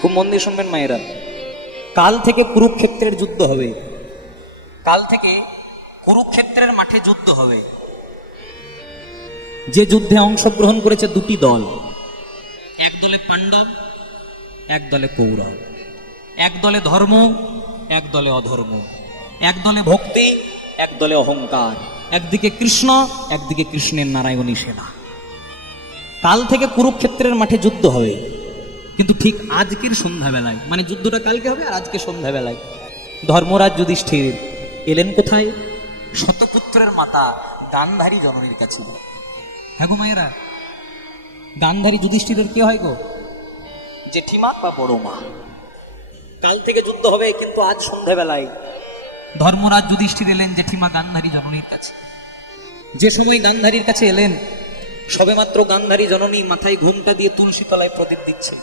খুব মন দিয়ে শুনবেন মায়েরা, কাল থেকে কুরুক্ষেত্রের যুদ্ধ হবে। কাল থেকে কুরুক্ষেত্রের মাঠে যুদ্ধ হবে। যে যুদ্ধে অংশগ্রহণ করেছে দুটি দল, এক দলে পাণ্ডব, এক দলে কৌরব। এক দলে ধর্ম, এক দলে অধর্ম। এক দলে ভক্তি, এক দলে অহংকার। একদিকে কৃষ্ণ, একদিকে কৃষ্ণের নারায়ণী সেনা। কাল থেকে কুরুক্ষেত্রের মাঠে যুদ্ধ হবে, কিন্তু ঠিক আজকের সন্ধ্যাবেলায়, মানে যুদ্ধটা কালকে হবে আর আজকে সন্ধ্যাবেলায় ধর্মরাজ যুধিষ্ঠির এলেন কোথায়? শতপুত্রের মাতা গান্ধারী জননীর কাছে। হ্যাঁ গো মায়েরা, গান্ধারী যুধিষ্ঠিরের কে হয় গো? জেঠিমা বা বড় মা। কাল থেকে যুদ্ধ হবে, কিন্তু আজ সন্ধ্যাবেলায় ধর্মরাজ যুধিষ্ঠির এলেন জেঠিমা গান্ধারী জননীর কাছে। যে সময় গান্ধারীর কাছে এলেন, সবেমাত্র গান্ধারী জননী মাথায় ঘুমটা দিয়ে তুলসী তলায় প্রদীপ দিচ্ছে।